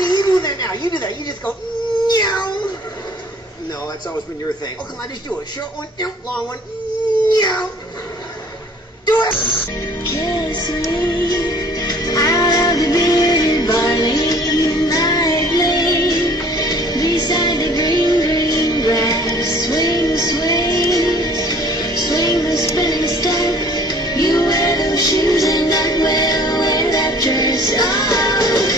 Okay, you do that now. You do that. You just go, meow. No, that's always been your thing. Oh, come on, just do it. Short one, long one, meow. Do it. Kiss me out of the bearded barley, lightly beside the green, green grass. Swing, swing, swing the spinning step. You wear those shoes and I will wear that dress. Oh.